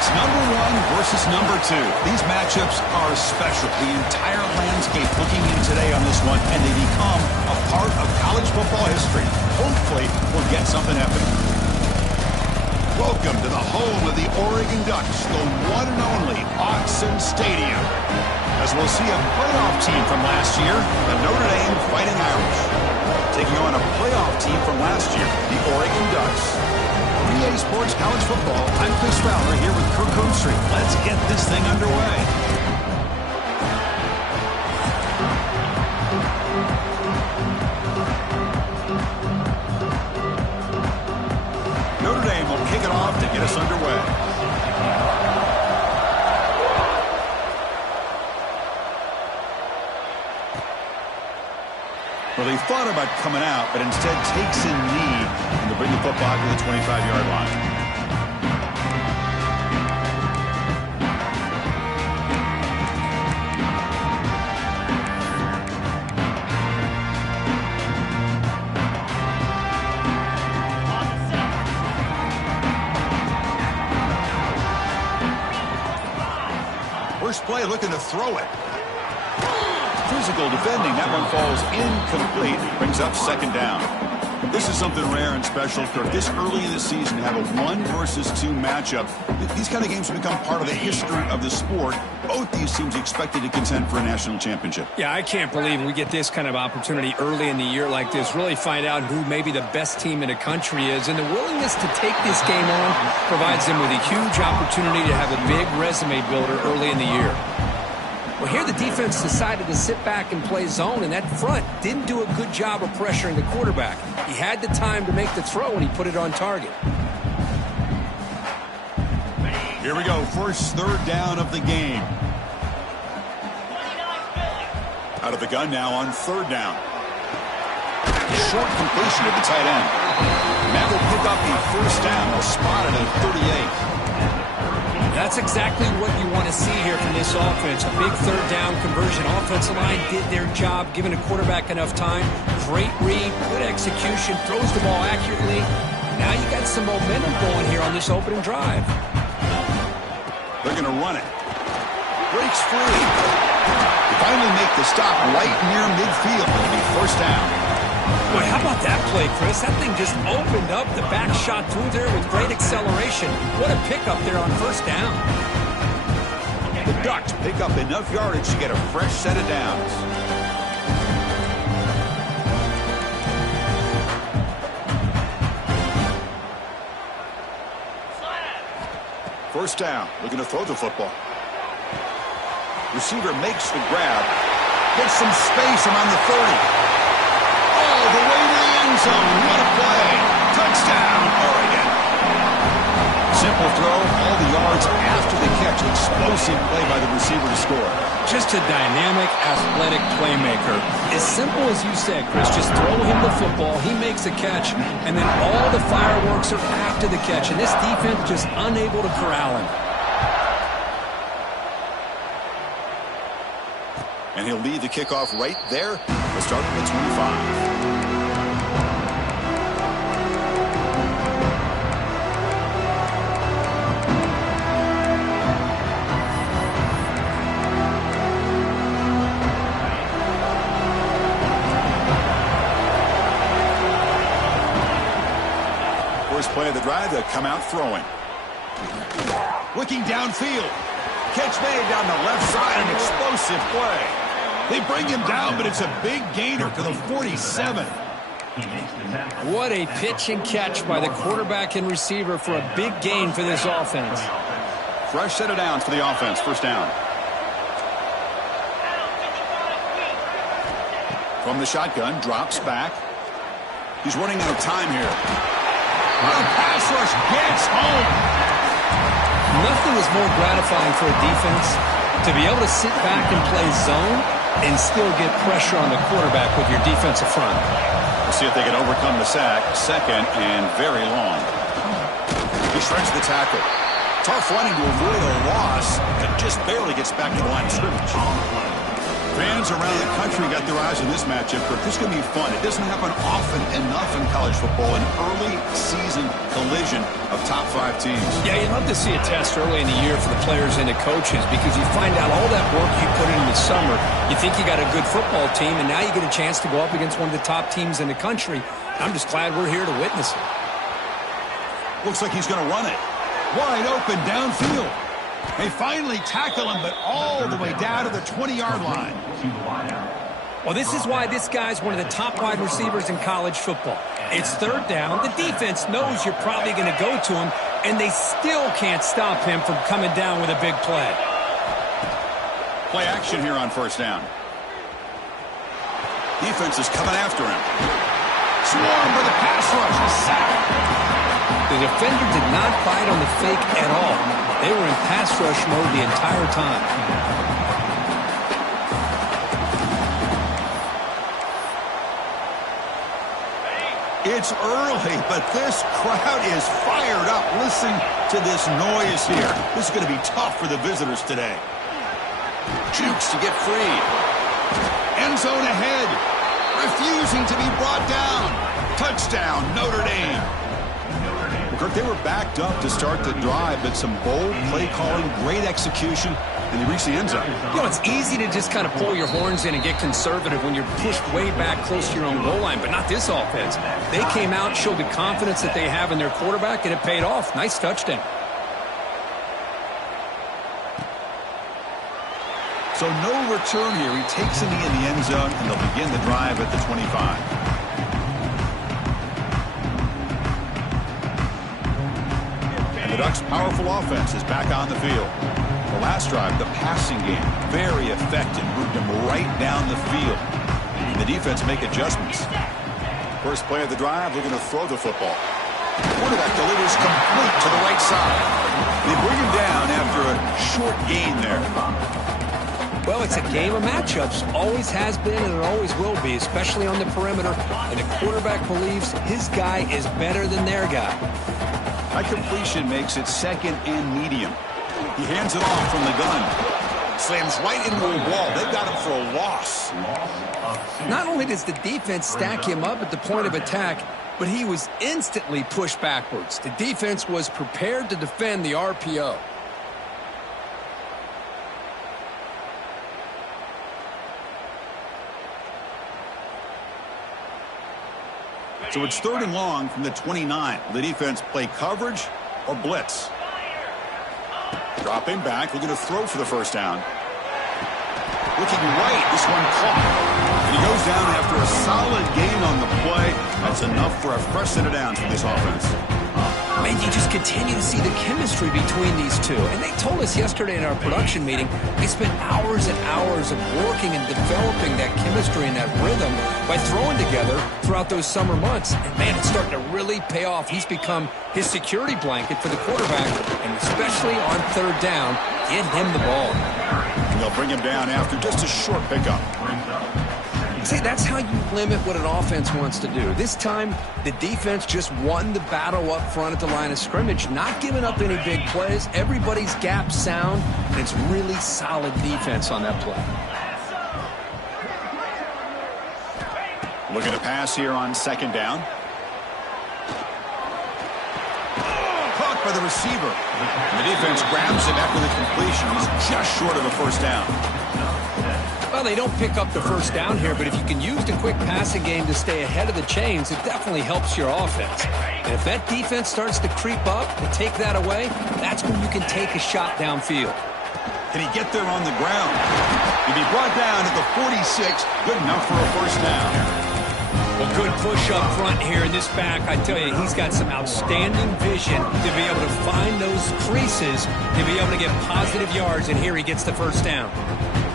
It's number 1 versus number 2. These matchups are special. The entire landscape looking in today on this one, and they become a part of college football history. Hopefully, we'll get something epic. Welcome to the home of the Oregon Ducks, the one and only Autzen Stadium. As we'll see a playoff team from last year, the Notre Dame Fighting Irish, taking on a playoff team from last year, the Oregon Ducks. EA Sports College Football, I'm Chris Fowler here with Kirk Herbstreit. Let's get this thing underway. Notre Dame will kick it off to get us underway. Well, they thought about coming out, but instead takes a knee and to bring the football to the 25-yard line. First play looking to throw it. Physical defending. That one falls incomplete. Brings up second down. This is something rare and special, Kirk. This early in the season to have a 1 versus 2 matchup. These kind of games have become part of the history of the sport. Both these teams expected to contend for a national championship. Yeah, I can't believe we get this kind of opportunity early in the year like this. Really find out who maybe the best team in the country is. And the willingness to take this game on provides them with a huge opportunity to have a big resume builder early in the year. Well, here the defense decided to sit back and play zone, and that front didn't do a good job of pressuring the quarterback. He had the time to make the throw, and he put it on target. Here we go, first third down of the game. Out of the gun now on third down. Short completion to the tight end. And that will pick up the first down. They'll spot it at 38. That's exactly what you want to see here from this offense. A big third down conversion. Offensive line did their job, giving the quarterback enough time. Great read, good execution, throws the ball accurately. Now you got some momentum going here on this opening drive. They're going to run it. Breaks free. They finally make the stop right near midfield. It'll be first down. Boy, how about that play, Chris? That thing just opened up. The back shot through there with great acceleration. What a pickup there on first down. The Ducks pick up enough yardage to get a fresh set of downs. First down, looking to throw the football. Receiver makes the grab. Gets some space around the 30. All the way to the end zone. What a play. Touchdown, Oregon. Simple throw, all the yards after the catch. Explosive play by the receiver to score. Just a dynamic, athletic playmaker. As simple as you said, Chris, just throw him the football, he makes a catch, and then all the fireworks are after the catch, and this defense just unable to corral him. And he'll lead the kickoff right there. We'll start at the 25. First play of the drive, they'll come out throwing. Looking downfield. Catch made down the left side, an explosive play. They bring him down, but it's a big gainer to the 47. What a pitch and catch by the quarterback and receiver for a big gain for this offense. Fresh set of downs for the offense. First down. From the shotgun, drops back. He's running out of time here. The pass rush gets home. Nothing is more gratifying for a defense to be able to sit back and play zone and still get pressure on the quarterback with your defensive front. We'll see if they can overcome the sack. Second and very long. He shreds the tackle. Tough running to avoid a loss and just barely gets back to the line of scrimmage. Fans around the country got their eyes on this matchup, but this is going to be fun. It doesn't happen often enough in college football, an early season collision of top 5 teams. Yeah, you love to see a test early in the year for the players and the coaches because you find out all that work you put in the summer. You think you got a good football team, and now you get a chance to go up against one of the top teams in the country. I'm just glad we're here to witness it. Looks like he's going to run it. Wide open downfield. They finally tackle him, but all the way down to the 20-yard line. Well, this is why this guy's one of the top wide receivers in college football. It's third down. The defense knows you're probably going to go to him, and they still can't stop him from coming down with a big play. Play action here on first down. Defense is coming after him. Swarmed with a pass rush. A sack. The defender did not bite on the fake at all. They were in pass rush mode the entire time. It's early, but this crowd is fired up. Listen to this noise here. This is going to be tough for the visitors today. Jukes to get free. End zone ahead. Refusing to be brought down. Touchdown, Notre Dame. Kirk, they were backed up to start the drive, but some bold play calling, great execution, and they reached the end zone. You know, it's easy to just kind of pull your horns in and get conservative when you're pushed way back close to your own goal line, but not this offense. They came out, showed the confidence that they have in their quarterback, and it paid off. Nice touchdown. So no return here. He takes a knee in the end zone, and they'll begin the drive at the 25. The Ducks' powerful offense is back on the field. The last drive, the passing game, very effective. Moved them right down the field. And the defense make adjustments. First play of the drive, looking to throw the football. Quarterback delivers complete to the right side. They bring him down after a short gain there. Well, it's a game of matchups. Always has been and it always will be, especially on the perimeter. And the quarterback believes his guy is better than their guy. That completion makes it second and medium. He hands it off from the gun. Slams right into a wall. They've got him for a loss. Not only does the defense stack him up at the point of attack, but he was instantly pushed backwards. The defense was prepared to defend the RPO. So it's third and long from the 29. The defense play coverage or blitz. Dropping back, looking to throw for the first down. Looking right, this one caught. And he goes down after a solid gain on the play. That's enough for a fresh set of downs for this offense. Man, you just continue to see the chemistry between these two. And they told us yesterday in our production meeting, they spent hours and hours of working and developing that chemistry and that rhythm by throwing together throughout those summer months. And, man, it's starting to really pay off. He's become his security blanket for the quarterback, and especially on third down, get him the ball. And they'll bring him down after just a short pickup. See, that's how you limit what an offense wants to do. This time, the defense just won the battle up front at the line of scrimmage, not giving up any big plays. Everybody's gap sound, and it's really solid defense on that play. Looking to pass here on second down. Caught by the receiver. And the defense grabs him after the completion. He's just short of a first down. Well, they don't pick up the first down here, but if you can use the quick passing game to stay ahead of the chains, it definitely helps your offense. And if that defense starts to creep up and take that away, that's when you can take a shot downfield. Can he get there on the ground? He'll be brought down at the 46. Good enough for a first down. Well, good push up front here in this back. I tell you, he's got some outstanding vision to be able to find those creases, to be able to get positive yards, and here he gets the first down.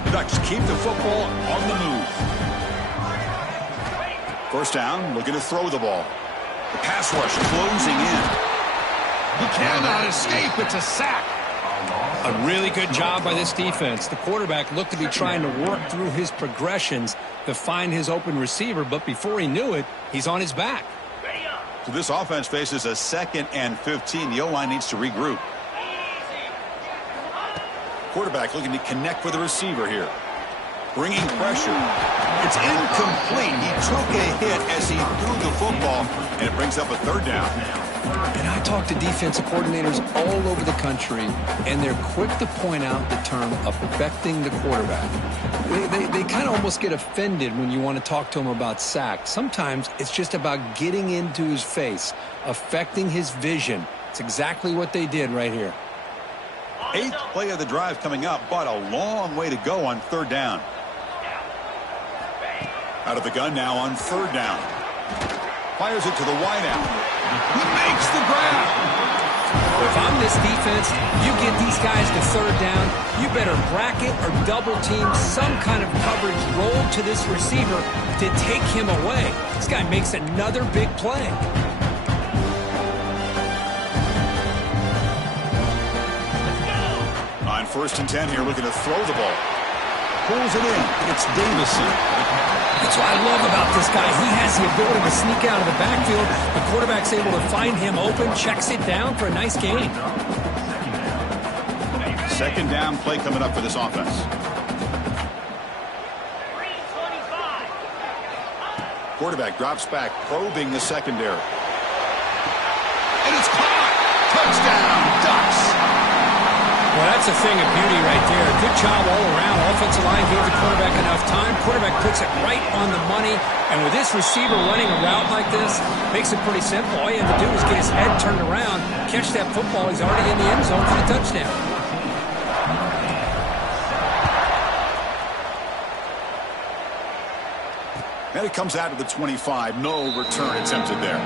The Ducks keep the football on the move. First down, looking to throw the ball. The pass rush closing in. He cannot escape. It's a sack. A really good job by this defense. The quarterback looked to be trying to work through his progressions to find his open receiver, but before he knew it, he's on his back. So this offense faces a second and 15. The O-line needs to regroup. Quarterback looking to connect with the receiver here. bringing pressure. It's incomplete. He took a hit as he threw the football, and it brings up a third down. And I talk to defensive coordinators all over the country, and they're quick to point out the term affecting the quarterback. They kind of almost get offended when you want to talk to them about sacks. Sometimes it's just about getting into his face, affecting his vision. It's exactly what they did right here. 8th play of the drive coming up, but a long way to go on third down. Out of the gun now on third down. Fires it to the wideout. He makes the grab. If I'm this defense, you get these guys to third down, you better bracket or double team some kind of coverage roll to this receiver to take him away. This guy makes another big play. On 1st and 10 here, looking to throw the ball. Pulls it in. It's Davison. That's what I love about this guy. He has the ability to sneak out of the backfield. The quarterback's able to find him open, checks it down for a nice gain. Second down play coming up for this offense. Quarterback drops back, probing the secondary. And it's caught. Touchdown, Ducks. Well, that's a thing of beauty right there. Good job all around. Offensive line gave the quarterback enough time. Quarterback puts it right on the money. And with this receiver running a route like this, makes it pretty simple. All you have to do is get his head turned around, catch that football. He's already in the end zone for the touchdown. And it comes out to the 25. No return attempted there.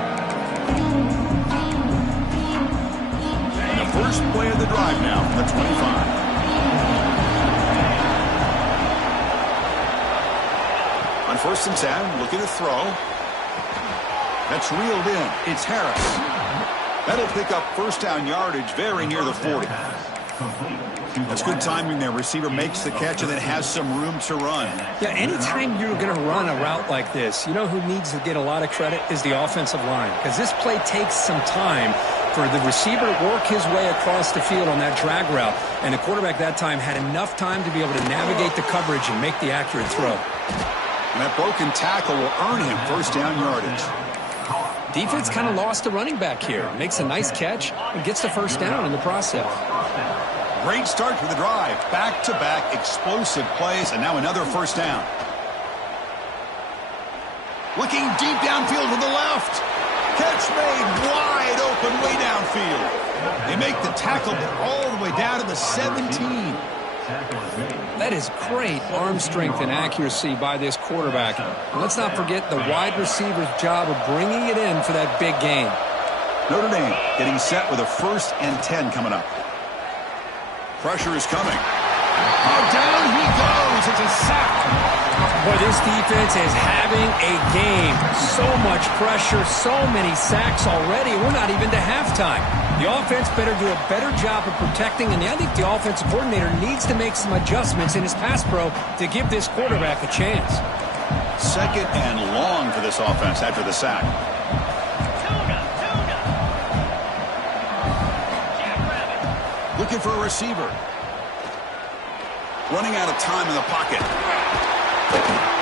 First play of the drive now from the 25. On 1st and 10, looking to throw. That's reeled in. It's Harris. That'll pick up first down yardage very near the 40. That's good timing there. Receiver makes the catch and then has some room to run. Yeah, anytime you're going to run a route like this, you know who needs to get a lot of credit is the offensive line. Because this play takes some time for the receiver to work his way across the field on that drag route. And the quarterback that time had enough time to be able to navigate the coverage and make the accurate throw. And that broken tackle will earn him first down yardage. Defense kind of lost the running back here. Makes a nice catch and gets the first down in the process. Great start to the drive. Back-to-back explosive plays, and now another first down. Looking deep downfield to the left. Catch made wide open way downfield. They make the tackle all the way down to the 17. That is great arm strength and accuracy by this quarterback. And let's not forget the wide receiver's job of bringing it in for that big gain. Notre Dame getting set with a 1st and 10 coming up. Pressure is coming. Oh, down he goes. It's a sack. Boy, this defense is having a game. So much pressure, so many sacks already. We're not even to halftime. The offense better do a better job of protecting, and I think the offensive coordinator needs to make some adjustments in his pass pro to give this quarterback a chance. Second and long for this offense after the sack. Looking for a receiver. Running out of time in the pocket.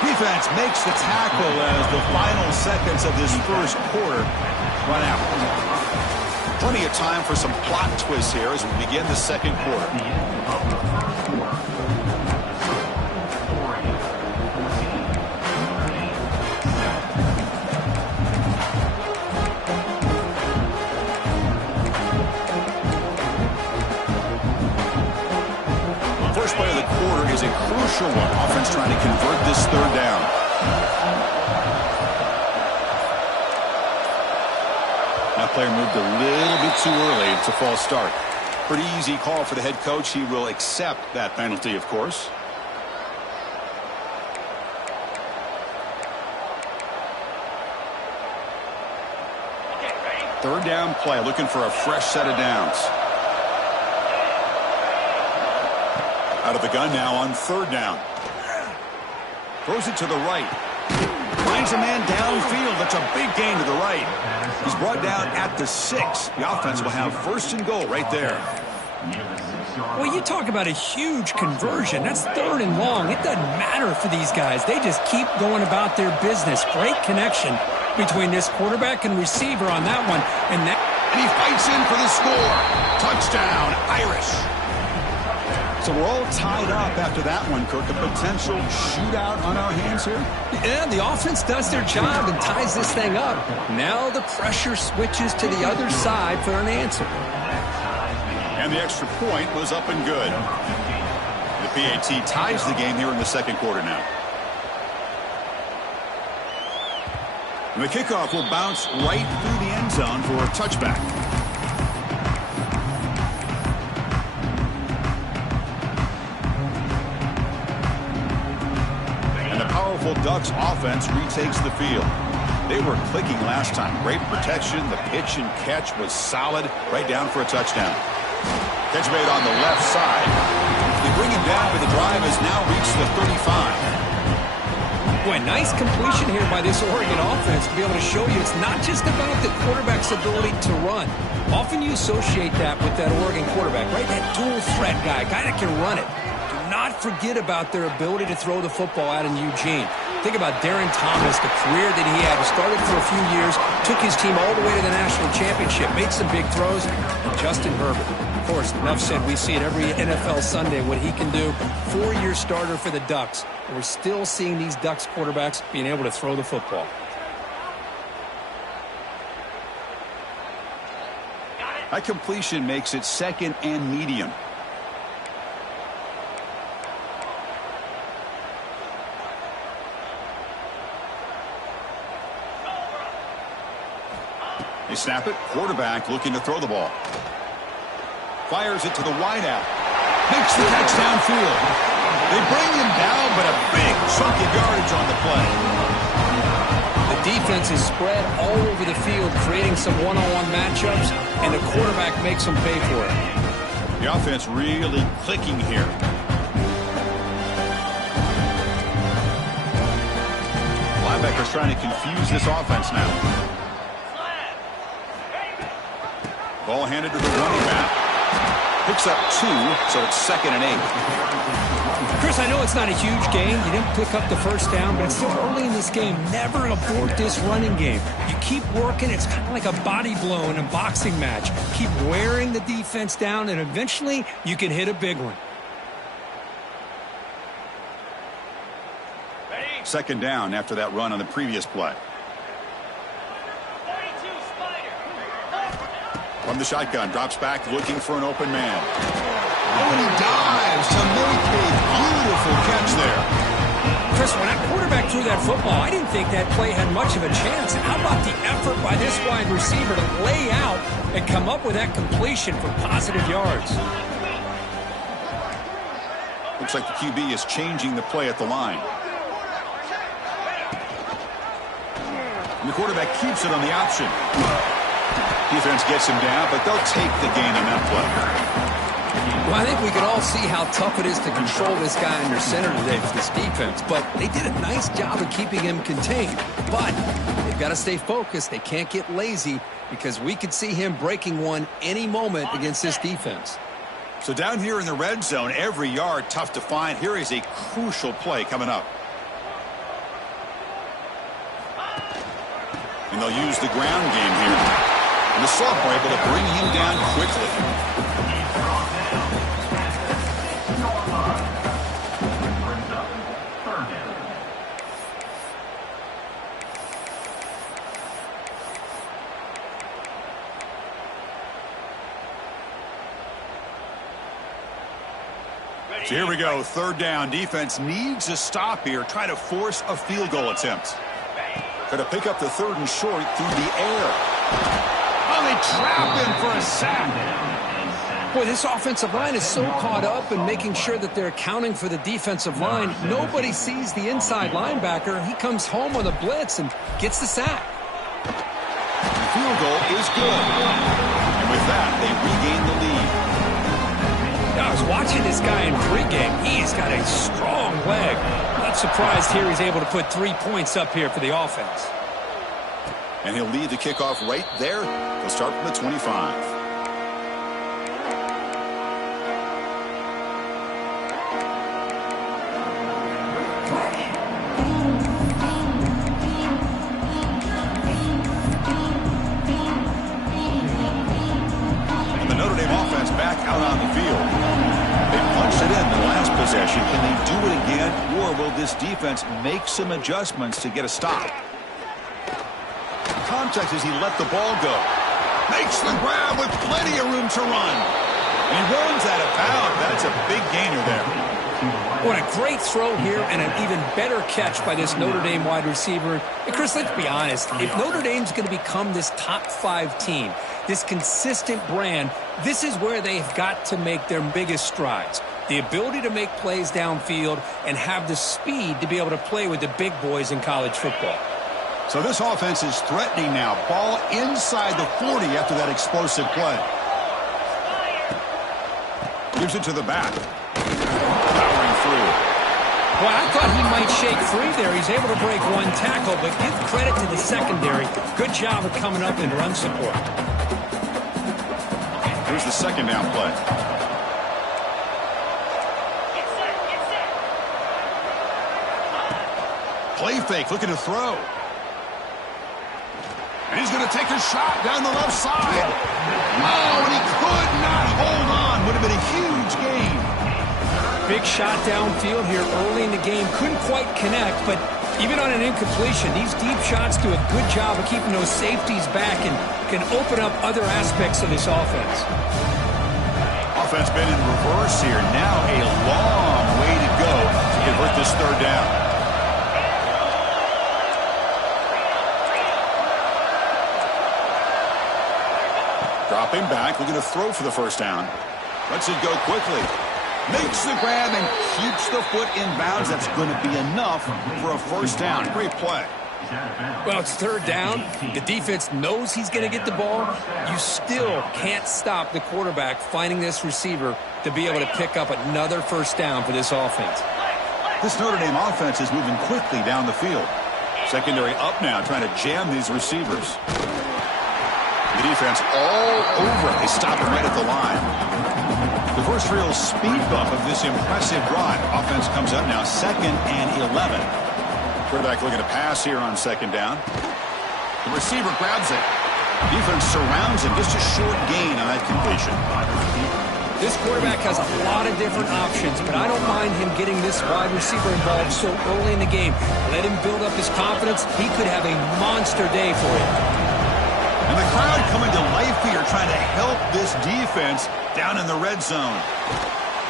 Defense makes the tackle as the final seconds of this first quarter run out. Plenty of time for some plot twists here as we begin the second quarter. First play of the quarter is a crucial one. Offense trying to convert this third down. That player moved a little bit too early. It's a false start. Pretty easy call for the head coach. He will accept that penalty, of course. Third down play, looking for a fresh set of downs. Out of the gun now on third down. Throws it to the right. Finds a man downfield. That's a big gain to the right. He's brought down at the 6. The offense will have first and goal right there. Well, you talk about a huge conversion. That's 3rd and long. It doesn't matter for these guys. They just keep going about their business. Great connection between this quarterback and receiver on that one. And he fights in for the score. Touchdown, Irish. So we're all tied up after that one, Kirk. A potential shootout on our hands here? Yeah, the offense does their job and ties this thing up. Now the pressure switches to the other side for an answer. And the extra point was up and good. The PAT ties the game here in the second quarter now. And the kickoff will bounce right through the end zone for a touchback. Powerful Ducks offense retakes the field. They were clicking last time. Great protection. The pitch and catch was solid. Right down for a touchdown. Catch made on the left side. They bring him down, but the drive has now reached the 35. Boy, nice completion here by this Oregon offense to be able to show you it's not just about the quarterback's ability to run. Often you associate that with that Oregon quarterback, right? That dual threat guy that can run it. Not forget about their ability to throw the football out in Eugene. Think about Darren Thomas, the career that he had. He started for a few years, took his team all the way to the national championship, made some big throws. And Justin Herbert, of course, enough said. We see it every NFL Sunday, what he can do. 4-year starter for the Ducks. And we're still seeing these Ducks quarterbacks being able to throw the football. That completion makes it 2nd and medium. They snap it. Quarterback looking to throw the ball. Fires it to the wideout. Makes the catch downfield. They bring him down, but a big chunk of yardage on the play. The defense is spread all over the field, creating some one-on-one matchups, and the quarterback makes them pay for it. The offense really clicking here. Linebackers trying to confuse this offense now. Ball handed to the running back. Picks up 2, so it's 2nd and 8. Chris, I know it's not a huge game. You didn't pick up the first down, but it's still early in this game. Never abort this running game. You keep working. It's kind of like a body blow in a boxing match. Keep wearing the defense down, and eventually you can hit a big one. 2nd down after that run on the previous play. From the shotgun, drops back, looking for an open man. Oh, and he dives to make a beautiful catch there. Chris, when that quarterback threw that football, I didn't think that play had much of a chance. How about the effort by this wide receiver to lay out and come up with that completion for positive yards? Looks like the QB is changing the play at the line. And the quarterback keeps it on the option. Defense gets him down, but they'll take the gain on that play. Well, I think we can all see how tough it is to control this guy under center today for this defense, but they did a nice job of keeping him contained. But they've got to stay focused. They can't get lazy because we could see him breaking one any moment against this defense. So down here in the red zone, every yard tough to find. Here is a crucial play coming up. And they'll use the ground game here. And the sophomore able to bring him down quickly. So here we go, 3rd down. Defense needs a stop here. Try to force a field goal attempt. Going to pick up the 3rd and short through the air. Oh, they trap him for a sack. Boy, this offensive line is so caught up in making sure that they're accounting for the defensive line. Nobody sees the inside linebacker. He comes home on the blitz and gets the sack. The field goal is good. And with that, they regain the lead. I was watching this guy in pregame. He's got a strong leg. Not surprised here he's able to put 3 points up here for the offense. And he'll lead the kickoff right there. He'll start from the 25. this defense make some adjustments to get a stop. Contact as he let the ball go. Makes the grab with plenty of room to run. And he runs out of bounds. That's a big gainer there. What a great throw here and an even better catch by this Notre Dame wide receiver. And Chris, let's be honest. If Notre Dame's going to become this top 5 team, this consistent brand, this is where they've got to make their biggest strides. The ability to make plays downfield and have the speed to be able to play with the big boys in college football. So this offense is threatening now. Ball inside the 40 after that explosive play. Gives it to the back. Powering through. Well, I thought he might shake free there. He's able to break one tackle, but give credit to the secondary. Good job of coming up in run support. Here's the second down play. Play fake, looking to throw. And he's going to take a shot down the left side. Oh, and he could not hold on. Would have been a huge gain. Big shot downfield here early in the game. Couldn't quite connect, but even on an incompletion, these deep shots do a good job of keeping those safeties back and can open up other aspects of this offense. Offense been in reverse here. Now a long way to go to convert this third down. Dropping back, looking to throw for the first down. Lets it go quickly. Makes the grab and keeps the foot in bounds. That's going to be enough for a first down. Great play. Well, it's third down. The defense knows he's going to get the ball. You still can't stop the quarterback finding this receiver to be able to pick up another first down for this offense. This Notre Dame offense is moving quickly down the field. Secondary up now, trying to jam these receivers. The defense all over it. They stop him right at the line. The first real speed bump of this impressive drive. Offense comes up now 2nd and 11. Quarterback looking to pass here on 2nd down. The receiver grabs it. Defense surrounds him. Just a short gain on that completion. This quarterback has a lot of different options, but I don't mind him getting this wide receiver involved so early in the game. Let him build up his confidence. He could have a monster day for you. And the crowd coming to life here, trying to help this defense down in the red zone.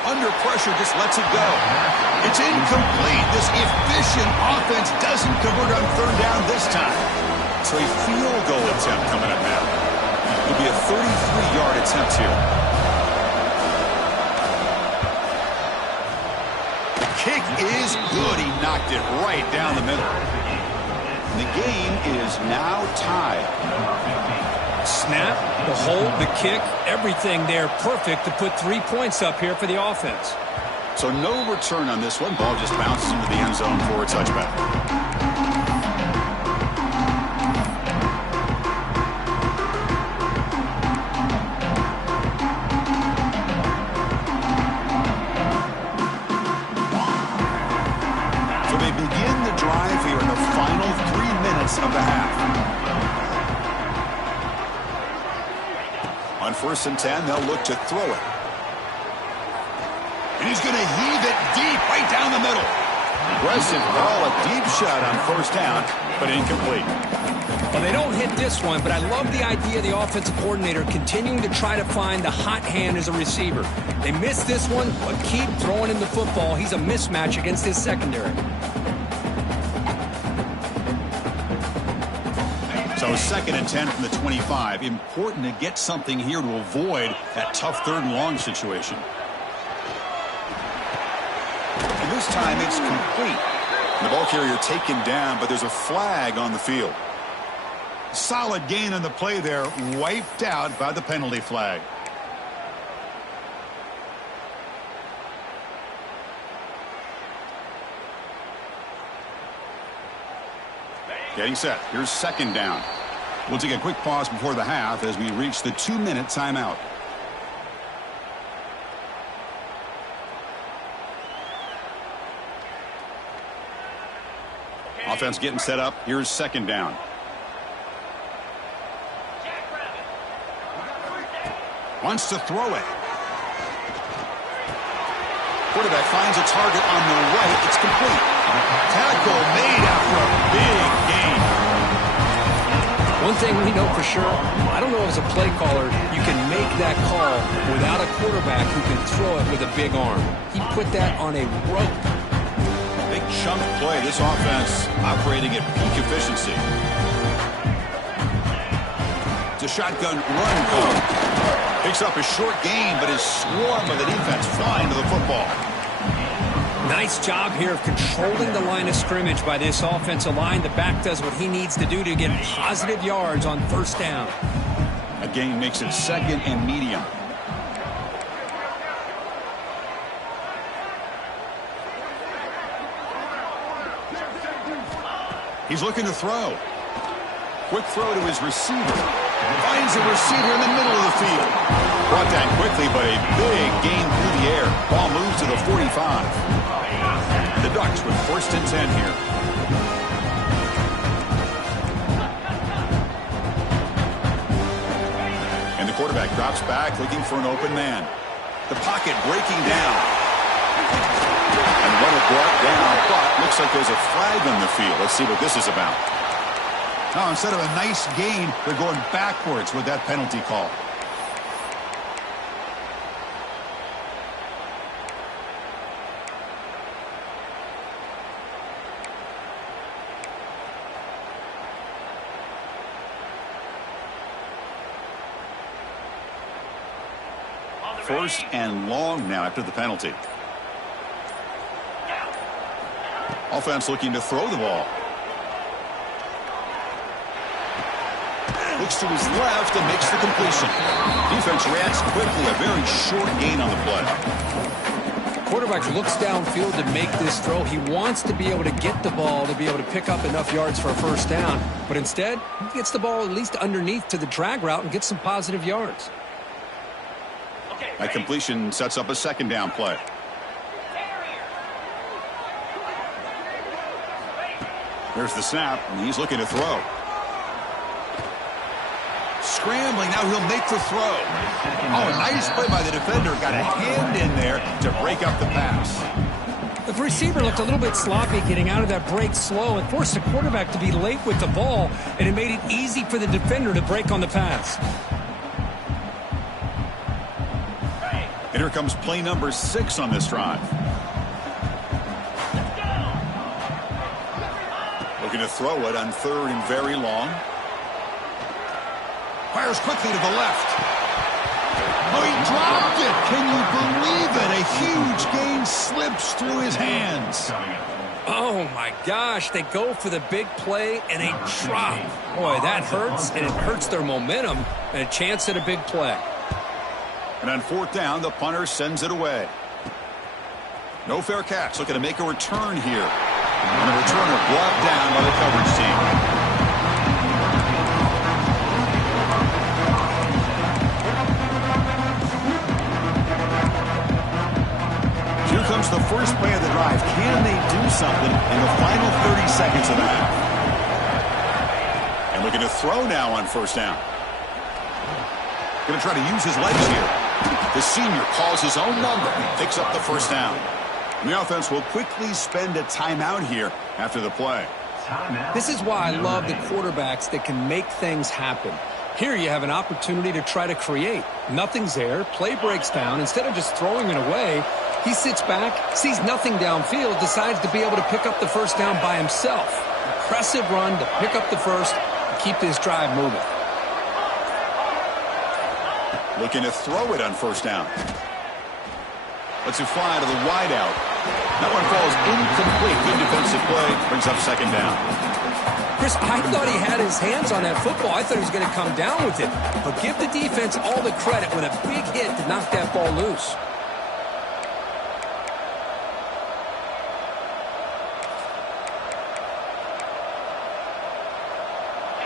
Under pressure, just lets it go. It's incomplete. This efficient offense doesn't convert on third down this time. So a field goal attempt coming up now. It'll be a 33-yard attempt here. The kick is good. He knocked it right down the middle. The game is now tied. Snap, the hold, the kick, everything there perfect to put 3 points up here for the offense. So no return on this one. Ball just bounces into the end zone for a touchback. Of the half. On 1st and 10, they'll look to throw it. And he's going to heave it deep right down the middle. Aggressive ball, a deep shot on 1st down, but incomplete. Well, they don't hit this one, but I love the idea of the offensive coordinator continuing to try to find the hot hand as a receiver. They missed this one, but keep throwing him the football. He's a mismatch against his secondary. So 2nd and 10 from the 25. Important to get something here to avoid that tough 3rd and long situation. And this time it's complete. The ball carrier taken down, but there's a flag on the field. Solid gain on the play there, wiped out by the penalty flag. Getting set. Here's 2nd down. We'll take a quick pause before the half as we reach the 2-minute timeout. Offense getting set up. Here's 2nd down. Wants to throw it. Quarterback finds a target on the right. It's complete. Tackle made after a big gain. One thing we know for sure, I don't know as a play caller, you can make that call without a quarterback who can throw it with a big arm. He put that on a rope. Big chunk play. This offense operating at peak efficiency. It's a shotgun run call. Picks up a short gain, but is swarmed by the defense flying to the football. Nice job here of controlling the line of scrimmage by this offensive line. The back does what he needs to do to get positive yards on first down. A gain makes it second and medium. He's looking to throw. Quick throw to his receiver. Finds a receiver in the middle of the field. Brought down quickly, but a big gain through the air. Ball moves to the 45. The Ducks with first and 10 here. And the quarterback drops back, looking for an open man. The pocket breaking down. And runner brought down, but looks like there's a flag on the field. Let's see what this is about. Now, instead of a nice gain, they're going backwards with that penalty call. First and long now after the penalty. Offense looking to throw the ball. Looks to his left and makes the completion. Defense reacts quickly. A very short gain on the play. Quarterback looks downfield to make this throw. He wants to be able to get the ball to be able to pick up enough yards for a first down. But instead, he gets the ball at least underneath to the drag route and gets some positive yards. That completion sets up a second down play. There's the snap, and he's looking to throw. Scrambling, now he'll make the throw. Oh, nice play by the defender. Got a hand in there to break up the pass. The receiver looked a little bit sloppy getting out of that break slow and forced the quarterback to be late with the ball, and it made it easy for the defender to break on the pass. And here comes play number 6 on this drive. Looking to throw it on third and very long. Fires quickly to the left. Oh, he dropped it. Can you believe it? A huge gain slips through his hands. Oh, my gosh. They go for the big play and a drop. Boy, that hurts, and it hurts their momentum and a chance at a big play. And on fourth down, the punter sends it away. No fair catch. Looking to make a return here. And the returner brought down by the coverage team. Here comes the first play of the drive. Can they do something in the final 30 seconds of the half? And looking to throw now on first down. Going to try to use his legs here. The senior calls his own number, picks up the first down. And the offense will quickly spend a timeout here after the play. This is why I love the quarterbacks that can make things happen. Here you have an opportunity to try to create. Nothing's there. Play breaks down. Instead of just throwing it away, he sits back, sees nothing downfield, decides to be able to pick up the first down by himself. Impressive run to pick up the first and keep this drive moving. Looking to throw it on first down. Lets it fly to the wideout. That one falls incomplete. Good defensive play. Brings up second down. Chris, I thought he had his hands on that football. I thought he was going to come down with it. But give the defense all the credit with a big hit to knock that ball loose.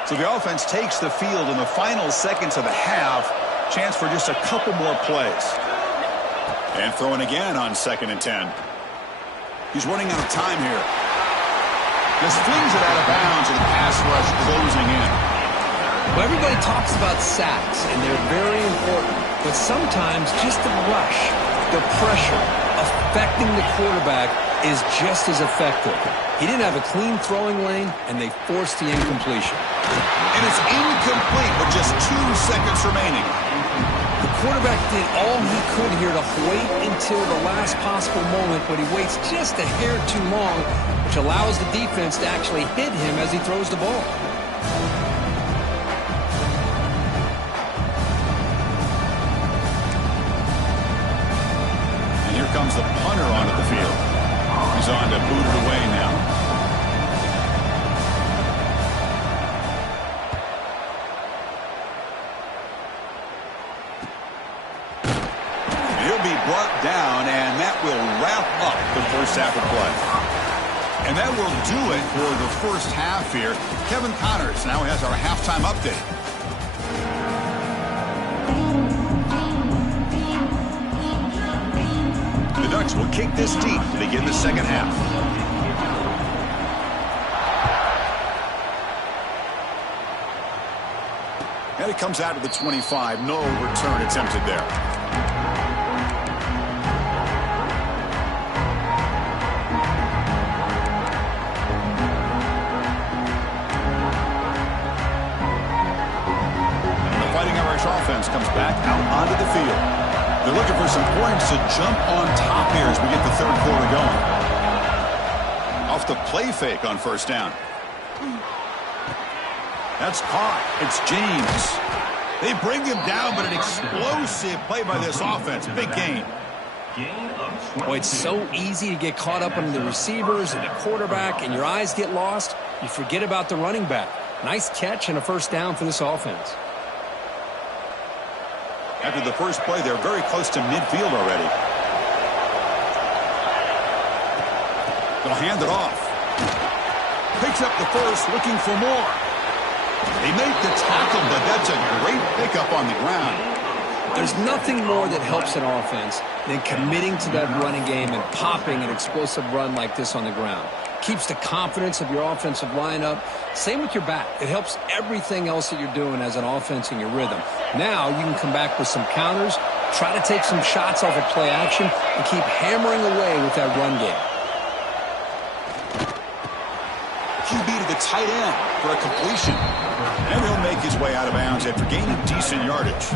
So the offense takes the field in the final seconds of the half. Chance for just a couple more plays. And throwing again on second and 10. He's running out of time here. Just flings it out of bounds and the pass rush closing in. Well, everybody talks about sacks, and they're very important. But sometimes just the rush, the pressure, a affecting the quarterback is just as effective. He didn't have a clean throwing lane, and they forced the incompletion. And it's incomplete with just 2 seconds remaining. The quarterback did all he could here to wait until the last possible moment, but he waits just a hair too long, which allows the defense to actually hit him as he throws the ball. And here comes the punter onto the field. He's on to boot it away now. Brought down, and that will wrap up the first half of play. And that will do it for the first half here. Kevin Connors now has our halftime update. The Ducks will kick this deep to begin the second half. And it comes out of the 25. No return attempted there. Offense comes back out onto the field. They're looking for some points to jump on top here as we get the third quarter going. Off the play fake on first down. That's caught. It's James. They bring him down, but an explosive play by this offense. Big gain. Boy, it's so easy to get caught up on the receivers and the quarterback, and your eyes get lost. You forget about the running back. Nice catch and a first down for this offense. After the first play, they're very close to midfield already. They'll hand it off. Picks up the first, looking for more. They make the tackle, but that's a great pickup on the ground. There's nothing more that helps an offense than committing to that running game and popping an explosive run like this on the ground. Keeps the confidence of your offensive lineup. Same with your back. It helps everything else that you're doing as an offense in your rhythm. Now you can come back with some counters, try to take some shots off of play action, and keep hammering away with that run game. QB to the tight end for a completion. And he'll make his way out of bounds after gaining decent yardage.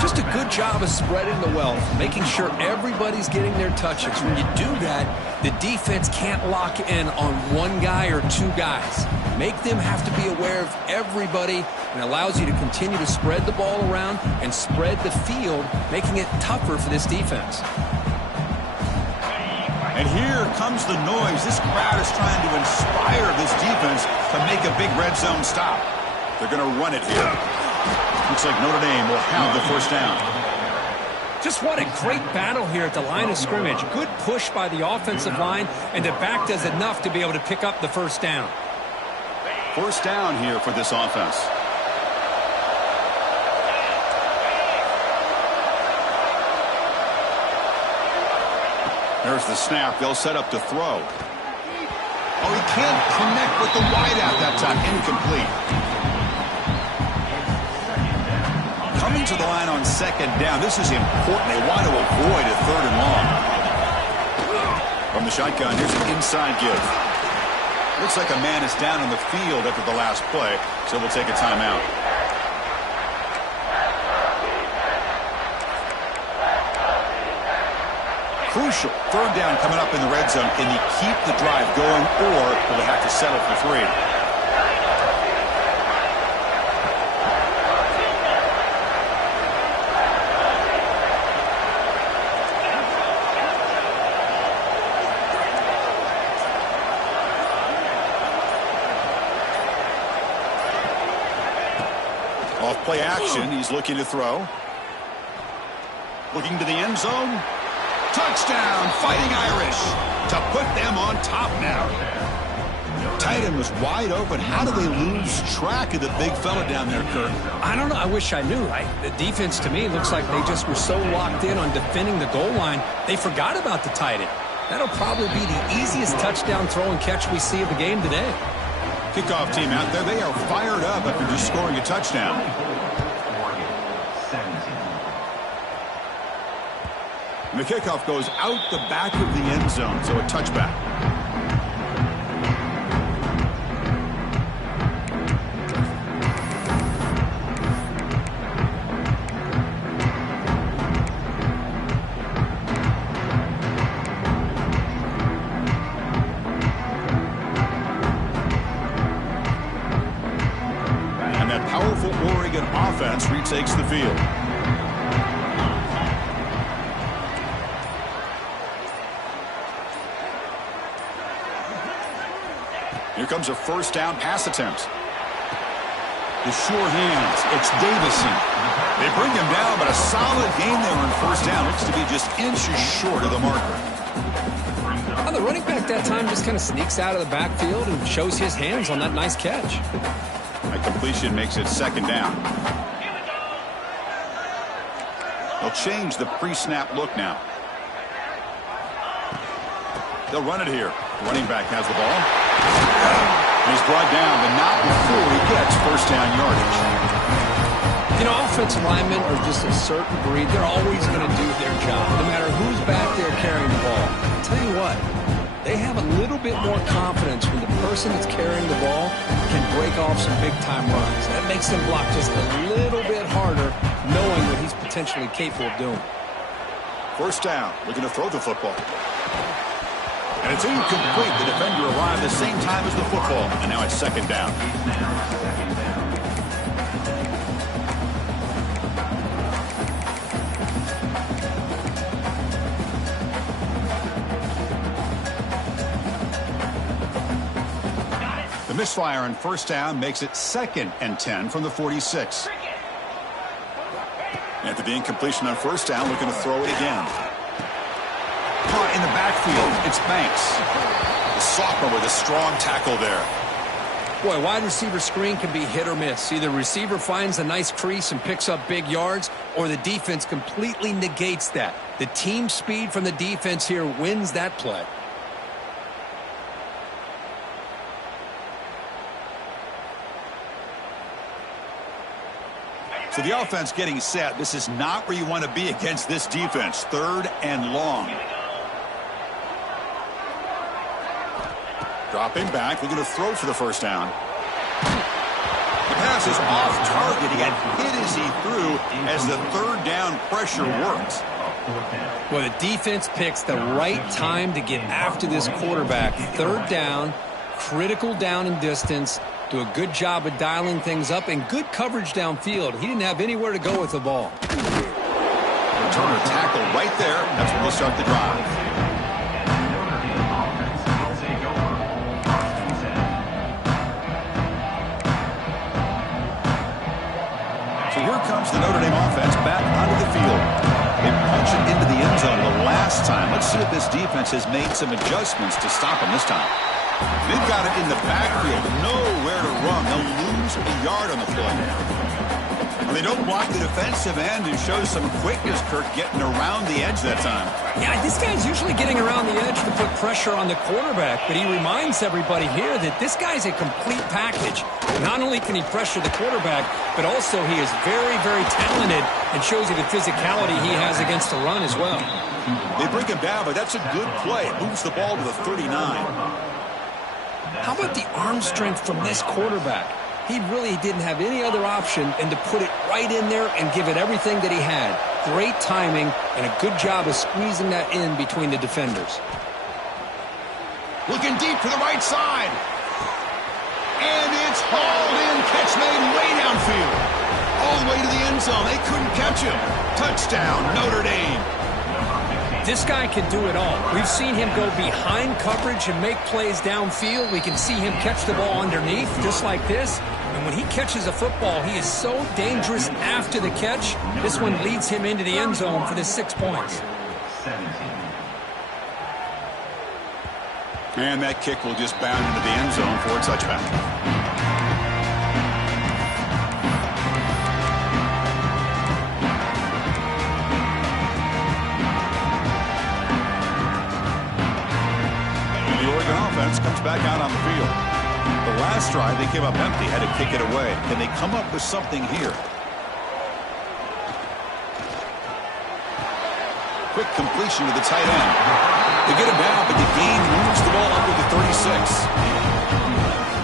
Just a good job of spreading the wealth, making sure everybody's getting their touches. When you do that, the defense can't lock in on one guy or two guys. Make them have to be aware of everybody, and allows you to continue to spread the ball around and spread the field, making it tougher for this defense. And here comes the noise. This crowd is trying to inspire this defense to make a big red zone stop. They're going to run it here. Looks like Notre Dame will have the first down. Just what a great battle here at the line of scrimmage. Good push by the offensive line, and the back does enough to be able to pick up the first down. First down here for this offense. There's the snap. They'll set up to throw. Oh, he can't connect with the wideout that time. Incomplete. Coming to the line on second down. This is important. They want to avoid a third and long. From the shotgun, here's an inside give. Looks like a man is down on the field after the last play, so we'll take a timeout. Crucial. Third down coming up in the red zone. Can you keep the drive going, or will they have to settle for three? Off play action. He's looking to throw. Looking to the end zone. Touchdown, Fighting Irish, to put them on top now. Tight end was wide open. How do they lose track of the big fella down there, Kirk? I don't know. I wish I knew. The defense, to me, looks like they just were so locked in on defending the goal line, they forgot about the tight end. That'll probably be the easiest touchdown throw and catch we see of the game today. Kickoff team out there. They are fired up after just scoring a touchdown. And the kickoff goes out the back of the end zone, so a touchback. And that powerful Oregon offense retakes the field. Here comes a first down pass attempt. The sure hands. It's Davison. They bring him down, but a solid gain there on first down. Looks to be just inches short of the marker. Well, the running back that time just kind of sneaks out of the backfield and shows his hands on that nice catch. That completion makes it second down. They'll change the pre-snap look now. They'll run it here. Running back has the ball. And he's brought down, but not before he gets first down yardage. You know, offensive linemen are just a certain breed. They're always going to do their job, no matter who's back there carrying the ball. I'll tell you what, they have a little bit more confidence when the person that's carrying the ball can break off some big-time runs. That makes them block just a little bit harder, knowing what he's potentially capable of doing. First down, looking to throw the football. And it's incomplete. The defender arrived the same time as the football. And now it's second down. The misfire on first down makes it 2nd and 10 from the 46. After the incompletion on first down, looking to throw it again. Caught in the backfield, it's Banks. The sophomore with a strong tackle there. Boy, wide receiver screen can be hit or miss. Either receiver finds a nice crease and picks up big yards, or the defense completely negates that. The team speed from the defense here wins that play. So the offense getting set. This is not where you want to be against this defense. 3rd and long. Dropping back, looking to throw for the first down. The pass is off target. He got hit as he threw as the 3rd down pressure works. Well, the defense picks the right time to get after this quarterback. 3rd down, critical down and distance. Do a good job of dialing things up and good coverage downfield. He didn't have anywhere to go with the ball. Returner tackle right there. That's where they'll start the drive. So here comes the Notre Dame offense back onto the field. They punch it into the end zone the last time. Let's see if this defense has made some adjustments to stop them this time. They've got it in the backfield. Nowhere to run. They'll lose a yard on the play. Well, they don't block the defensive end and show some quickness, Kirk, getting around the edge that time. Yeah, this guy's usually getting around the edge to put pressure on the quarterback, but he reminds everybody here that this guy's a complete package. Not only can he pressure the quarterback, but also he is very, very talented and shows you the physicality he has against the run as well. They bring him down, but that's a good play. It moves the ball to the 39. How about the arm strength from this quarterback? He really didn't have any other option than to put it right in there and give it everything that he had. Great timing and a good job of squeezing that in between the defenders. Looking deep to the right side. And it's hauled in. Catch made way downfield. All the way to the end zone. They couldn't catch him. Touchdown, Notre Dame. This guy can do it all. We've seen him go behind coverage and make plays downfield. We can see him catch the ball underneath, just like this. And when he catches a football, he is so dangerous after the catch. This one leads him into the end zone for the 6 points. And that kick will just bound into the end zone for a touchback. Comes back out on the field. The last drive, they came up empty, had to kick it away. Can they come up with something here? quick completion to the tight end. They get him down, but the gain moves the ball up to the 36.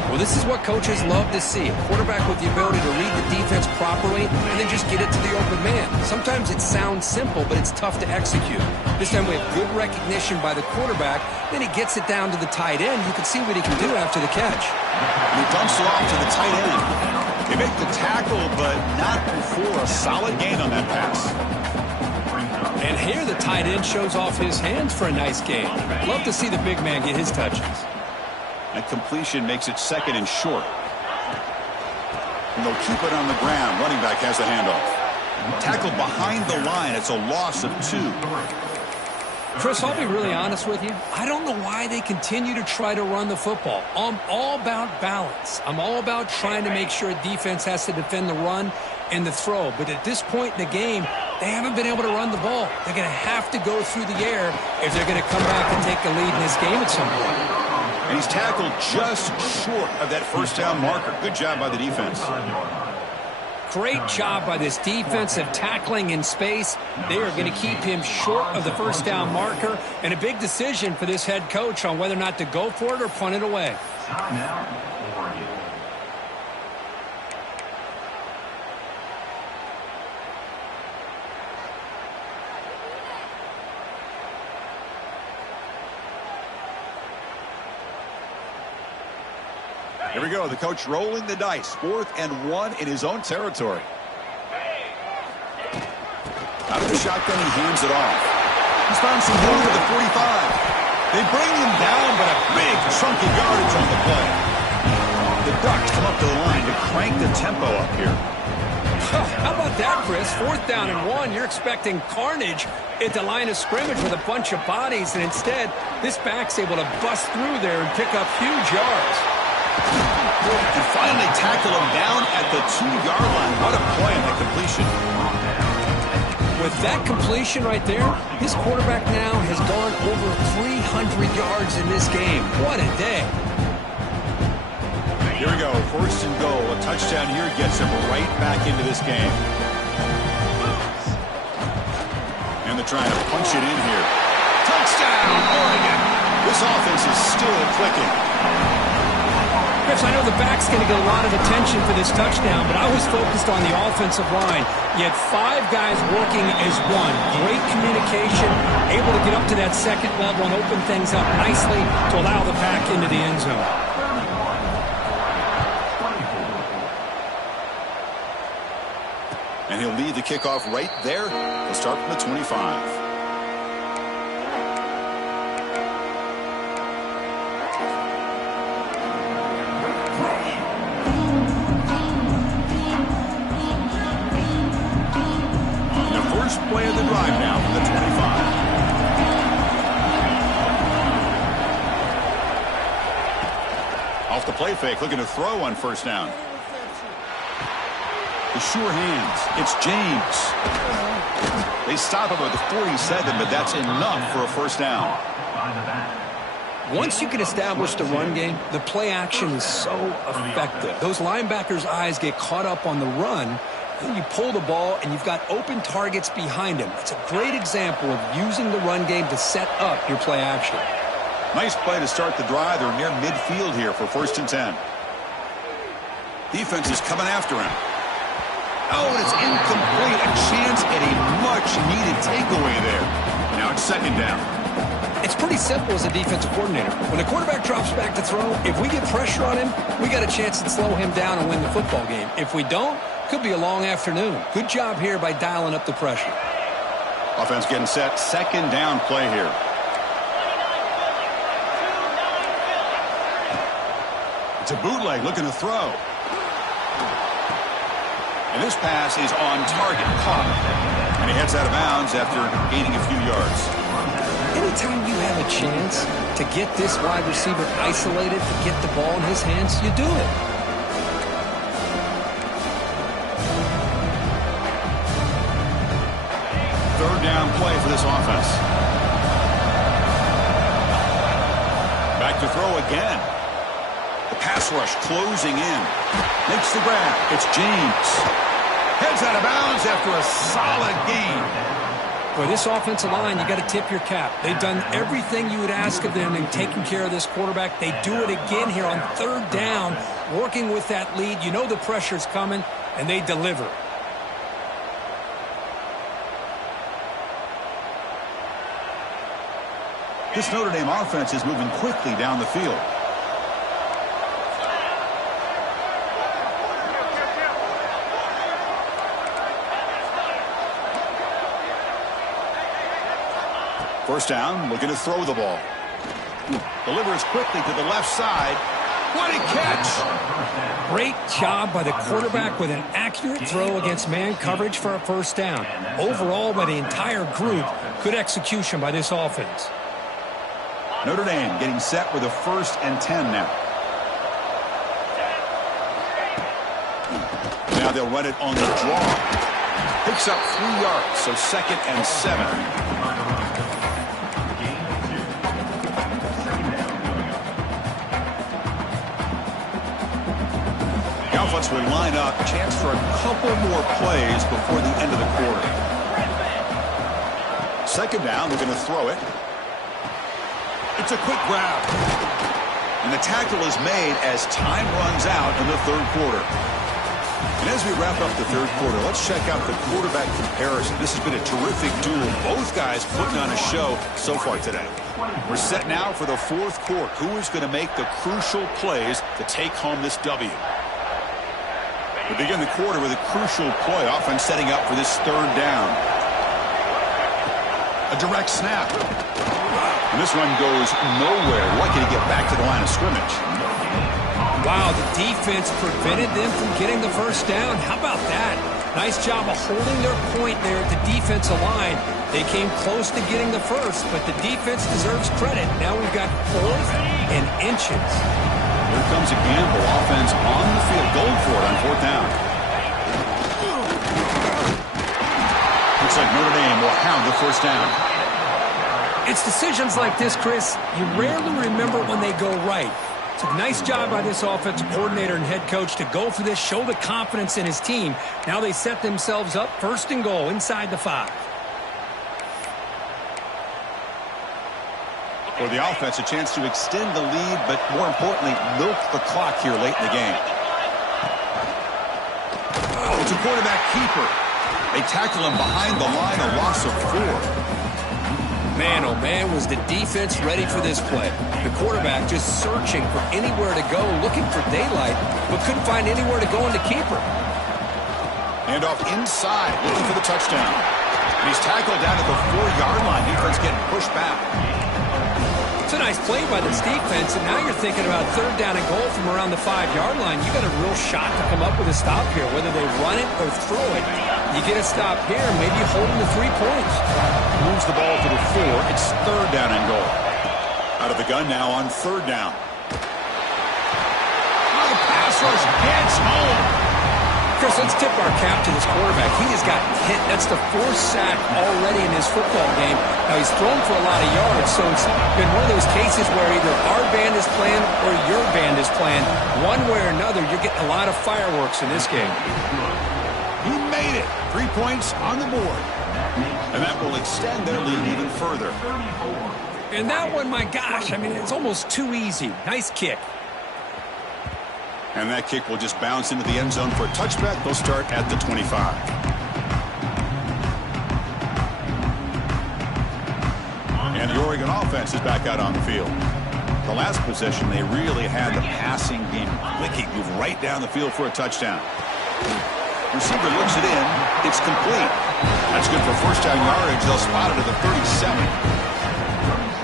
Well, this is what coaches love to see. A quarterback with the ability to read the defense properly and then just get it to the open man. Sometimes it sounds simple, but it's tough to execute. This time we have good recognition by the quarterback. Then he gets it down to the tight end. You can see what he can do after the catch. And he dumps it off to the tight end. They make the tackle, but not before a solid gain on that pass. And here the tight end shows off his hands for a nice gain. Love to see the big man get his touches. That completion makes it second and short. And they'll keep it on the ground. Running back has the handoff. Tackled behind the line. It's a loss of 2. Chris, I'll be really honest with you. I don't know why they continue to try to run the football. I'm all about balance. I'm all about trying to make sure a defense has to defend the run and the throw. But at this point in the game, they haven't been able to run the ball. They're going to have to go through the air if they're going to come back and take the lead in this game at some point. And he's tackled just short of that first down marker. Good job by the defense. Great job by this defensive tackling in space. They are going to keep him short of the first down marker. And a big decision for this head coach on whether or not to go for it or punt it away. Here we go. The coach rolling the dice. 4th and 1 in his own territory. Out of the shotgun, he hands it off. He's found some room at the 45. They bring him down, but a big chunk of yardage on the play. The Ducks come up to the line to crank the tempo up here. How about that, Chris? 4th down and 1. You're expecting carnage at the line of scrimmage with a bunch of bodies, and instead, this back's able to bust through there and pick up huge yards. And finally tackle him down at the 2-yard line. What a play on the completion. With that completion right there, his quarterback now has gone over 300 yards in this game. What a day. Here we go. 1st and goal. A touchdown here gets him right back into this game. And they're trying to punch it in here. Touchdown, Oregon. This offense is still clicking. Chris, I know the back's going to get a lot of attention for this touchdown, but I was focused on the offensive line. You had 5 guys working as one. Great communication, able to get up to that second level and open things up nicely to allow the pack into the end zone. And he'll lead the kickoff right there. He'll start from the 25. Play of the drive now from the 25. Off the play fake, looking to throw on 1st down. The sure hands. It's James. They stop him at the 47, but that's enough for a 1st down. Once you can establish the run game, the play action is so effective. Those linebackers' eyes get caught up on the run. Then you pull the ball, and you've got open targets behind him. It's a great example of using the run game to set up your play action. Nice play to start the drive. They're near midfield here for 1st and 10. Defense is coming after him. Oh, and it's incomplete. A chance at a much-needed takeaway there. Now it's 2nd down. It's pretty simple as a defensive coordinator. When the quarterback drops back to throw, if we get pressure on him, we got a chance to slow him down and win the football game. If we don't, could be a long afternoon. Good job here by dialing up the pressure. Offense getting set. 2nd down play here. It's a bootleg looking to throw. And this pass is on target. Caught. And he heads out of bounds after gaining a few yards. Anytime you have a chance to get this wide receiver isolated, to get the ball in his hands, you do it. Down play for this offense. Back to throw again. The pass rush closing in. Makes the grab. It's James. Heads out of bounds after a solid gain. Well, this offensive line, you got to tip your cap. They've done everything you would ask of them in taking care of this quarterback. They do it again here on third down, working with that lead. You know the pressure's coming, and they deliver. This Notre Dame offense is moving quickly down the field. First down, looking to throw the ball. Delivers quickly to the left side. What a catch! Great job by the quarterback with an accurate throw against man coverage for a first down. Overall, by the entire group, good execution by this offense. Notre Dame getting set with a 1st and 10 now. Now they'll run it on the draw. Picks up 3 yards, so 2nd and 7. Offense will line up, chance for a couple more plays before the end of the quarter. 2nd down, they're going to throw it. It's a quick grab. And the tackle is made as time runs out in the 3rd quarter. And as we wrap up the 3rd quarter, let's check out the quarterback comparison. This has been a terrific duel. Both guys putting on a show so far today. We're set now for the 4th quarter. Who is going to make the crucial plays to take home this W? We begin the quarter with a crucial play. Offense setting up for this 3rd down. A direct snap. And this run goes nowhere. Lucky to get back to the line of scrimmage. Wow, the defense prevented them from getting the first down. How about that? Nice job of holding their point there at the defensive line. They came close to getting the first, but the defense deserves credit. Now we've got 4th and inches. Here comes a gamble. Offense on the field. Going for it on 4th down. Looks like Notre Dame will hound the first down. It's decisions like this, Chris, you rarely remember when they go right. It's a nice job by this offensive coordinator and head coach to go for this, show the confidence in his team. Now they set themselves up 1st and goal inside the 5. For the offense, a chance to extend the lead, but more importantly, milk the clock here late in the game. Oh, it's a quarterback keeper. They tackle him behind the line, a loss of 4. Man, oh man, was the defense ready for this play. The quarterback just searching for anywhere to go, looking for daylight, but couldn't find anywhere to go in the keeper. And off inside, looking for the touchdown. And he's tackled down at the 4-yard line. Defense getting pushed back. It's a nice play by this defense, and now you're thinking about 3rd down and goal from around the 5-yard line. You got a real shot to come up with a stop here, whether they run it or throw it. You get a stop here, maybe holding the 3 points. Moves the ball to the 4. It's 3rd down and goal. Out of the gun now on 3rd down. Oh, pass rush gets home. Chris, let's tip our cap to this quarterback. He has got hit. That's the 4th sack already in his football game. Now, he's thrown for a lot of yards, so it's been one of those cases where either our band is playing or your band is playing. One way or another, you're getting a lot of fireworks in this game. He made it. 3 points on the board. And that will extend their lead even further. And that one, my gosh, I mean, it's almost too easy. Nice kick. And that kick will just bounce into the end zone for a touchback. They'll start at the 25. And the Oregon offense is back out on the field. The last possession, they really had the passing game clicking, move right down the field for a touchdown. Receiver looks it in. It's complete. That's good for 1st down yardage. They'll spot it at the 37.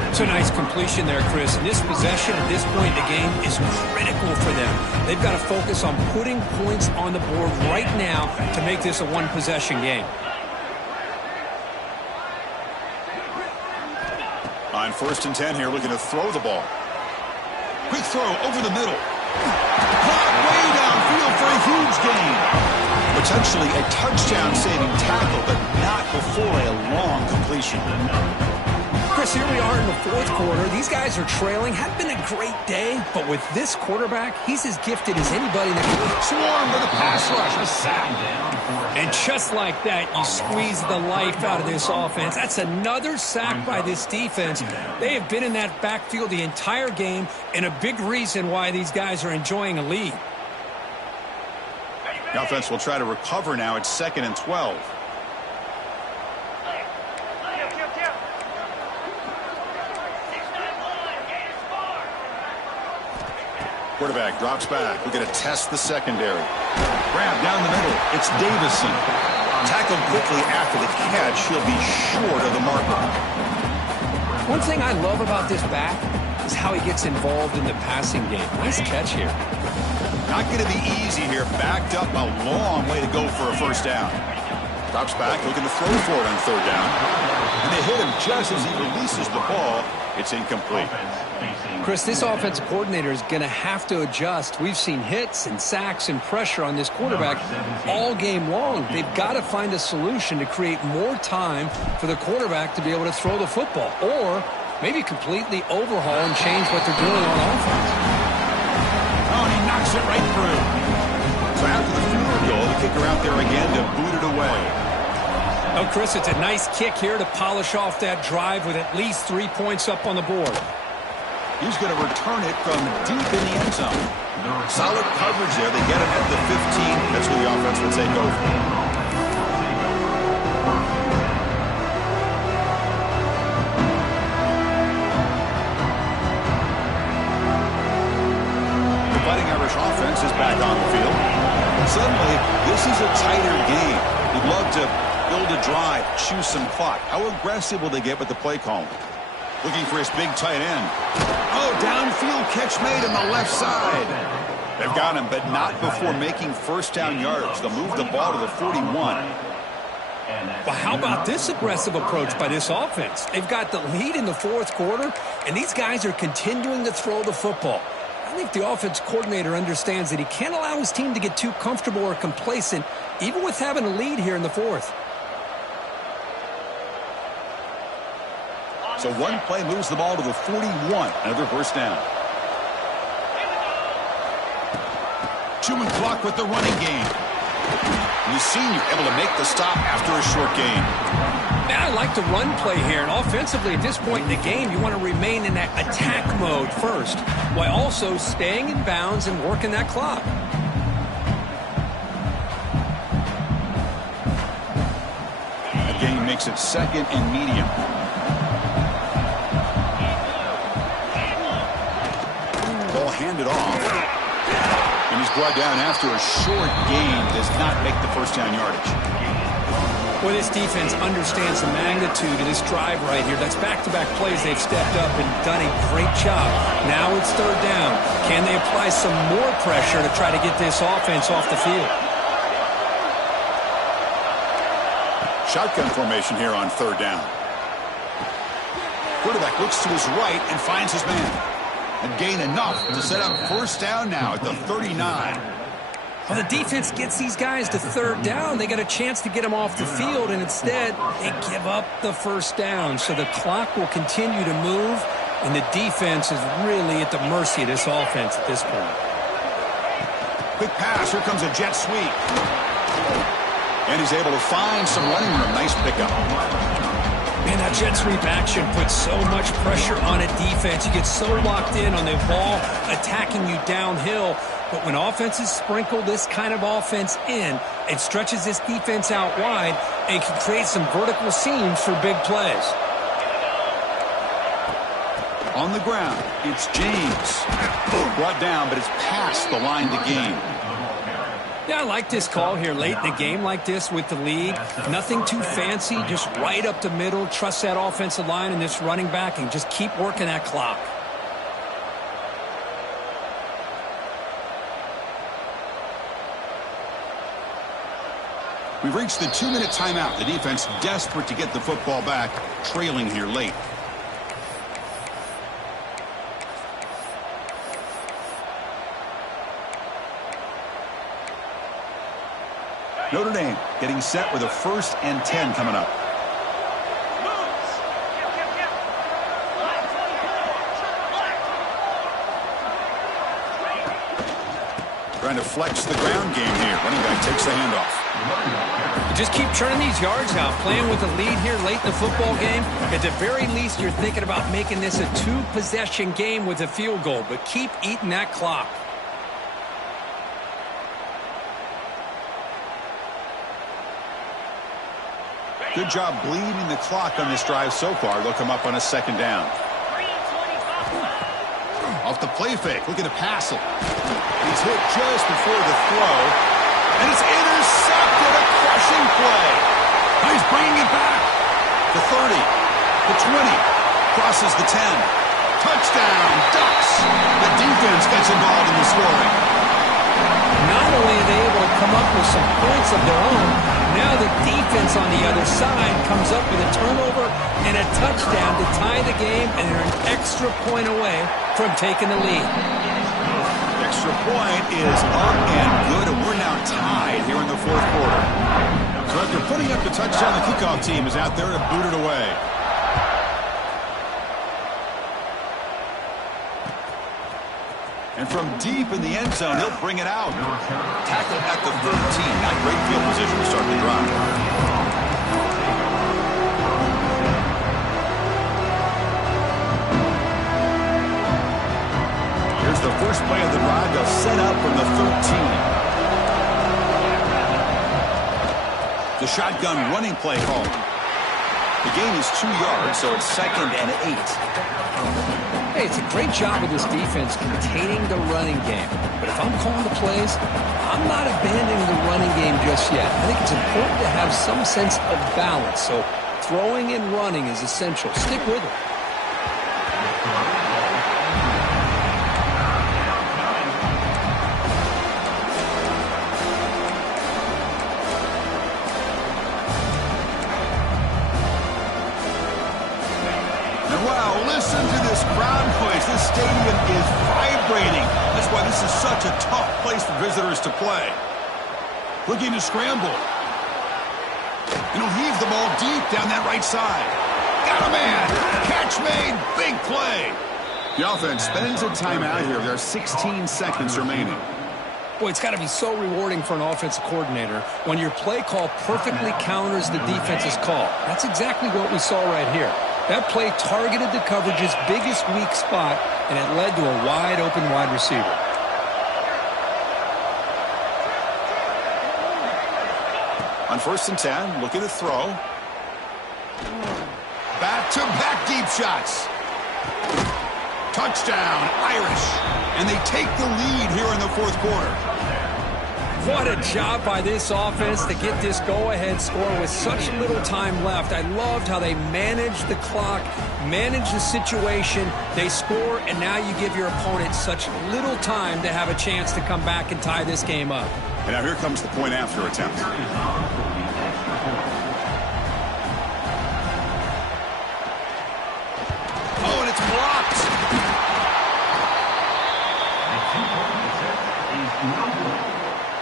It's a nice completion there, Chris. And this possession at this point in the game is critical for them. They've got to focus on putting points on the board right now to make this a 1-possession game. On 1st and 10 here, looking to throw the ball. Quick throw over the middle. Caught way downfield for a huge gain. Potentially a touchdown-saving tackle, but not before a long completion. Chris, Chris, here we are in the fourth quarter. These guys are trailing. Had been a great day, but with this quarterback, he's as gifted as anybody that can Swarm with a pass rush, a sack. And just like that, you squeeze the life out of this offense. That's another sack by this defense. They have been in that backfield the entire game, and a big reason why these guys are enjoying a lead. The offense will try to recover now. It's 2nd and 12. Quarterback drops back. We're going to test the secondary. Grab down the middle. It's Davison. Tackled quickly after the catch. He'll be short of the marker. One thing I love about this back is how he gets involved in the passing game. Nice catch here. Not going to be easy here. Backed up a long way to go for a first down. Drops back, looking to throw for it on 3rd down. And they hit him just as he releases the ball. It's incomplete. Chris, this offensive coordinator is going to have to adjust. We've seen hits and sacks and pressure on this quarterback all game long. They've got to find a solution to create more time for the quarterback to be able to throw the football, or maybe completely overhaul and change what they're doing on offense. Oh, and he knocks it right through. So after the field goal, the kicker out there again to boot it away. Oh, Chris, it's a nice kick here to polish off that drive with at least 3 points up on the board. He's going to return it from deep in the end zone. Solid coverage there. They get him at the 15. That's where the offense will take over. The Fighting Irish offense is back on the field. Suddenly, this is a tighter game. You'd love to build a drive, choose some clock. How aggressive will they get with the play call? Looking for his big tight end. Oh, downfield catch made on the left side. They've got him, but not before making first down yardage. They'll move the ball to the 41. Well, how about this aggressive approach by this offense? They've got the lead in the fourth quarter, and these guys are continuing to throw the football. I think the offense coordinator understands that he can't allow his team to get too comfortable or complacent, even with having a lead here in the fourth. So one play moves the ball to the 41. Another first down. Chewing clock with the running game. The senior able to make the stop after a short gain. Man, I like the run play here. And offensively, at this point in the game, you want to remain in that attack mode first, while also staying in bounds and working that clock. The game makes it 2nd and medium. Ball handed off. And he's brought down after a short gain. Does not make the first down yardage. Well, this defense understands the magnitude of this drive right here. That's back-to-back plays. They've stepped up and done a great job. Now it's 3rd down. Can they apply some more pressure to try to get this offense off the field? Shotgun formation here on 3rd down. Quarterback looks to his right and finds his man. And gain enough to set up first down now at the 39. Well, the defense gets these guys to 3rd down. They got a chance to get them off the field, and instead they give up the first down. So the clock will continue to move, and the defense is really at the mercy of this offense at this point. Quick pass. Here comes a jet sweep. And he's able to find some running room. Nice pickup. Man, that jet sweep action puts so much pressure on a defense. You get so locked in on the ball attacking you downhill. But when offenses sprinkle this kind of offense in, it stretches this defense out wide and can create some vertical seams for big plays. On the ground, it's James. Brought down, but it's past the line to gain. Yeah, I like this call here late in the game like this with the lead. Nothing too fancy, just right up the middle. Trust that offensive line and this running back and just keep working that clock. We've reached the 2-minute timeout. The defense desperate to get the football back, trailing here late. Notre Dame getting set with a 1st and 10 coming up. Trying to flex the ground game here. Running back takes the handoff. Just keep churning these yards out. Playing with a lead here late in the football game. At the very least, you're thinking about making this a 2-possession game with a field goal. But keep eating that clock. Good job bleeding the clock on this drive so far. They'll come up on a second down. Off the play fake, looking to pass it. He's hit just before the throw, and it's intercepted. A crushing play. Now he's bringing it back. The 30, the 20, crosses the 10. Touchdown, Ducks. The defense gets involved in the scoring. Not only are they able to come up with some points of their own, now the defense on the other side comes up with a turnover and a touchdown to tie the game, and they're an extra point away from taking the lead. Extra point is up and good, and we're now tied here in the fourth quarter. So after putting up the touchdown, the kickoff team is out there to boot it away. And from deep in the end zone, he'll bring it out. Tackle at the 13. Not great field position to start the drive. Here's the first play of the drive. They'll set up from the 13. The shotgun running play called. The gain is 2 yards, so it's 2nd and 8. Hey, it's a great job of this defense containing the running game. But if I'm calling the plays, I'm not abandoning the running game just yet. I think it's important to have some sense of balance. So throwing and running is essential. Stick with it. Listen to this crowd noise. This stadium is vibrating. That's why this is such a tough place for visitors to play. Looking to scramble. And he'll heave the ball deep down that right side. Got a man. Catch made. Big play. The offense spends a timeout here. There are 16 seconds remaining. Boy, it's got to be so rewarding for an offensive coordinator when your play call perfectly counters the defense's call. That's exactly what we saw right here. That play targeted the coverage's biggest weak spot, and it led to a wide-open wide receiver. On 1st and 10, looking to throw. Back-to-back deep shots. Touchdown, Irish. And they take the lead here in the fourth quarter. What a job by this offense to get this go-ahead score with such little time left. I loved how they managed the clock, managed the situation. They score, and now you give your opponent such little time to have a chance to come back and tie this game up. And now here comes the point after attempt. Oh, and it's blocked.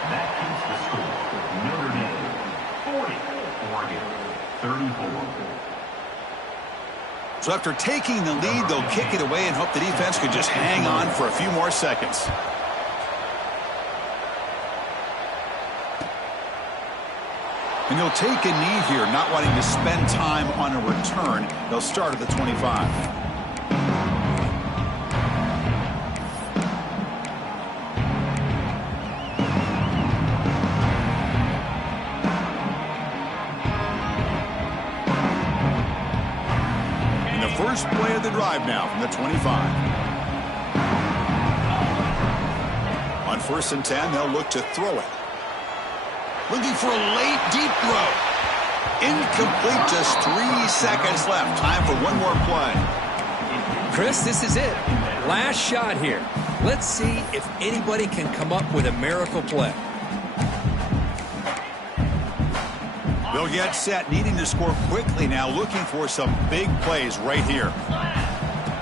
That keeps the score with Notre Dame 40, Oregon 34. So after taking the lead, they'll kick it away and hope the defense could just hang on for a few more seconds. And they'll take a knee here, not wanting to spend time on a return. They'll start at the 25. First play of the drive now from the 25. On 1st and 10, they'll look to throw it. Looking for a late, deep throw. Incomplete, just 3 seconds left. Time for one more play. Chris, this is it. Last shot here. Let's see if anybody can come up with a miracle play. They'll get set, needing to score quickly now, looking for some big plays right here.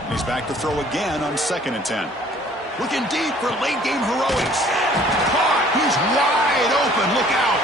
He's back to throw again on 2nd and 10. Looking deep for late-game heroics. Caught. He's wide open. Look out.